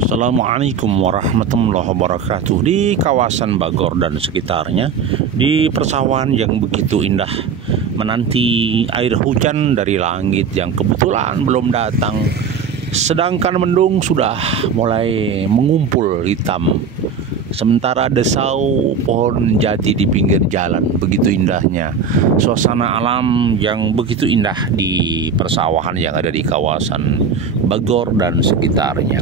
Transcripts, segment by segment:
Assalamualaikum warahmatullahi wabarakatuh. Di kawasan Bagor dan sekitarnya, di persawahan yang begitu indah, menanti air hujan dari langit yang kebetulan belum datang, sedangkan mendung sudah mulai mengumpul hitam, sementara desau pohon jati di pinggir jalan. Begitu indahnya suasana alam yang begitu indah di persawahan yang ada di kawasan Bagor dan sekitarnya.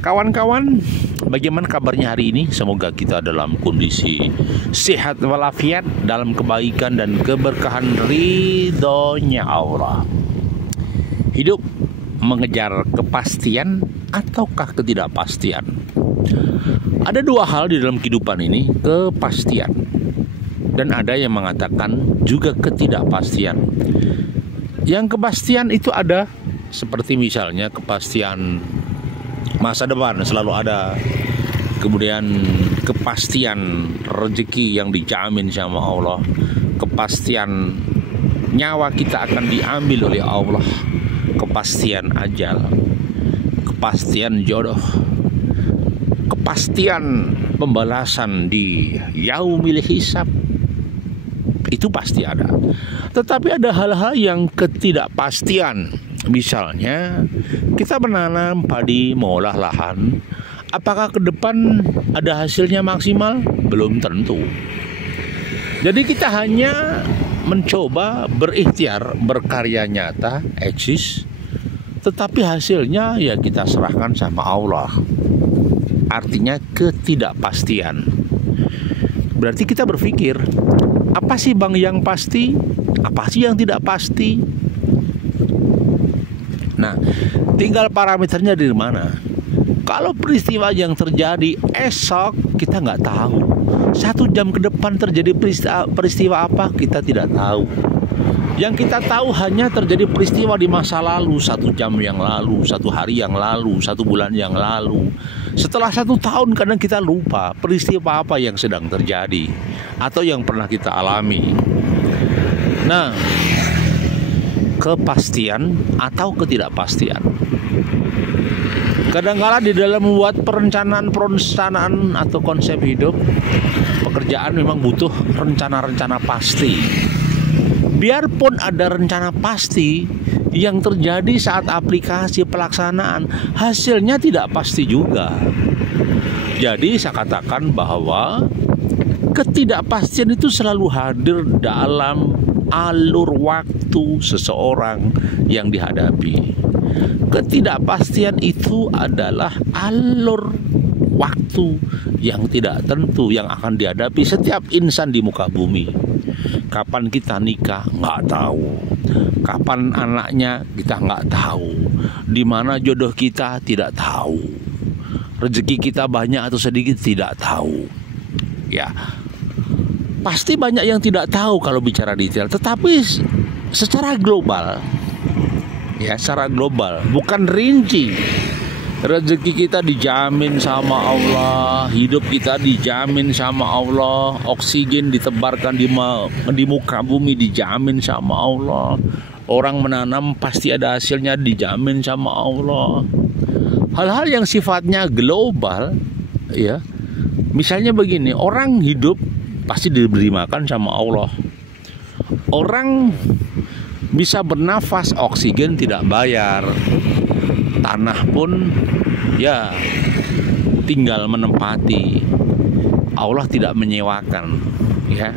Kawan-kawan, bagaimana kabarnya hari ini? Semoga kita dalam kondisi sehat walafiat, dalam kebaikan dan keberkahan ridhonya Allah. Hidup mengejar kepastian ataukah ketidakpastian? Ada dua hal di dalam kehidupan ini, kepastian dan ada yang mengatakan juga ketidakpastian. Yang kepastian itu ada seperti misalnya kepastian masa depan selalu ada, kemudian kepastian rezeki yang dijamin sama Allah, kepastian nyawa kita akan diambil oleh Allah, kepastian ajal, kepastian jodoh, kepastian pembalasan di yaumil hisab. Itu pasti ada. Tetapi ada hal-hal yang ketidakpastian. Misalnya kita menanam padi, mengolah lahan, apakah ke depan ada hasilnya maksimal? Belum tentu. Jadi kita hanya mencoba berikhtiar, berkarya nyata, eksis, tetapi hasilnya ya kita serahkan sama Allah. Artinya ketidakpastian. Berarti kita berpikir, apa sih Bang yang pasti? Apa sih yang tidak pasti? Nah, tinggal parameternya di mana. Kalau peristiwa yang terjadi esok kita nggak tahu. 1 jam ke depan terjadi peristiwa apa kita tidak tahu. Yang kita tahu hanya terjadi peristiwa di masa lalu, 1 jam yang lalu, 1 hari yang lalu, 1 bulan yang lalu. Setelah 1 tahun kadang kita lupa peristiwa apa yang sedang terjadi atau yang pernah kita alami. Nah, kepastian atau ketidakpastian. Kadang-kala di dalam membuat perencanaan atau konsep hidup, pekerjaan memang butuh rencana-rencana pasti. Biarpun ada rencana pasti, yang terjadi saat aplikasi pelaksanaan hasilnya tidak pasti juga. Jadi saya katakan bahwa ketidakpastian itu selalu hadir dalam alur waktu seseorang yang dihadapi. Ketidakpastian itu adalah alur waktu yang tidak tentu yang akan dihadapi setiap insan di muka bumi. Kapan kita nikah nggak tahu, kapan anaknya kita nggak tahu, di mana jodoh kita tidak tahu, rezeki kita banyak atau sedikit tidak tahu. Ya, pasti banyak yang tidak tahu kalau bicara detail. Tetapi secara global, ya secara global, bukan rinci. Rezeki kita dijamin sama Allah, hidup kita dijamin sama Allah, oksigen ditebarkan di muka bumi dijamin sama Allah. Orang menanam pasti ada hasilnya dijamin sama Allah. Hal-hal yang sifatnya global, ya. Misalnya begini, orang hidup pasti diberi makan sama Allah. Orang bisa bernafas, oksigen tidak bayar. Tanah pun ya tinggal menempati. Allah tidak menyewakan, ya.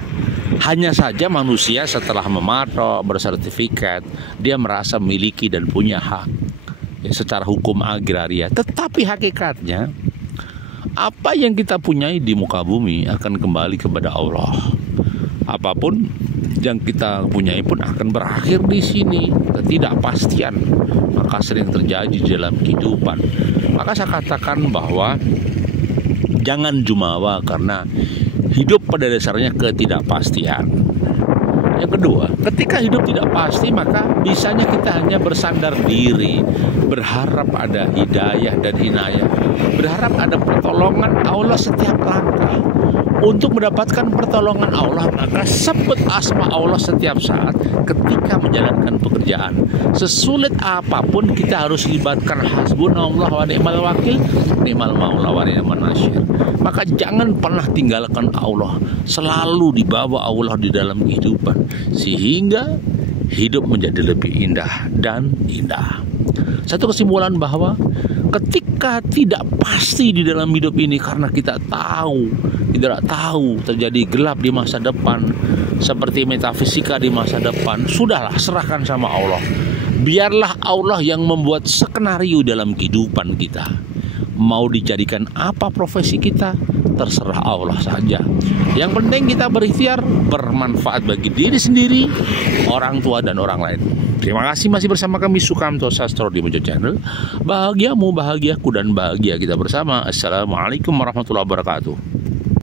Hanya saja manusia setelah mematok, bersertifikat, dia merasa memiliki dan punya hak, ya, secara hukum agraria. Tetapi hakikatnya apa yang kita punyai di muka bumi akan kembali kepada Allah. Apapun yang kita punyai pun akan berakhir di sini. Ketidakpastian maka sering terjadi di dalam kehidupan. Maka saya katakan bahwa jangan jumawa karena hidup pada dasarnya ketidakpastian. Yang kedua, Ketika hidup tidak pasti, maka bisanya kita hanya bersandar diri, berharap ada hidayah dan inayah, berharap ada pertolongan Allah setiap langkah. Untuk mendapatkan pertolongan Allah, maka sebut asma Allah setiap saat ketika menjalankan pekerjaan. Sesulit apapun kita harus libatkan hasbunallah wa ni'mal wakil, ni'mal maula wa ni'man nasyir. Maka jangan pernah tinggalkan Allah, selalu dibawa Allah di dalam kehidupan, sehingga hidup menjadi lebih indah dan indah. Satu kesimpulan bahwa ketika tidak pasti di dalam hidup ini, karena kita tidak tahu terjadi gelap di masa depan, seperti metafisika di masa depan, sudahlah serahkan sama Allah. Biarlah Allah yang membuat skenario dalam kehidupan kita. Mau dijadikan apa profesi kita, terserah Allah saja. Yang penting kita berikhtiar, bermanfaat bagi diri sendiri, orang tua, dan orang lain. Terima kasih masih bersama kami Sukamto Sastro di Mojo Channel. Bahagiamu, bahagiaku, dan bahagia kita bersama. Assalamualaikum warahmatullahi wabarakatuh.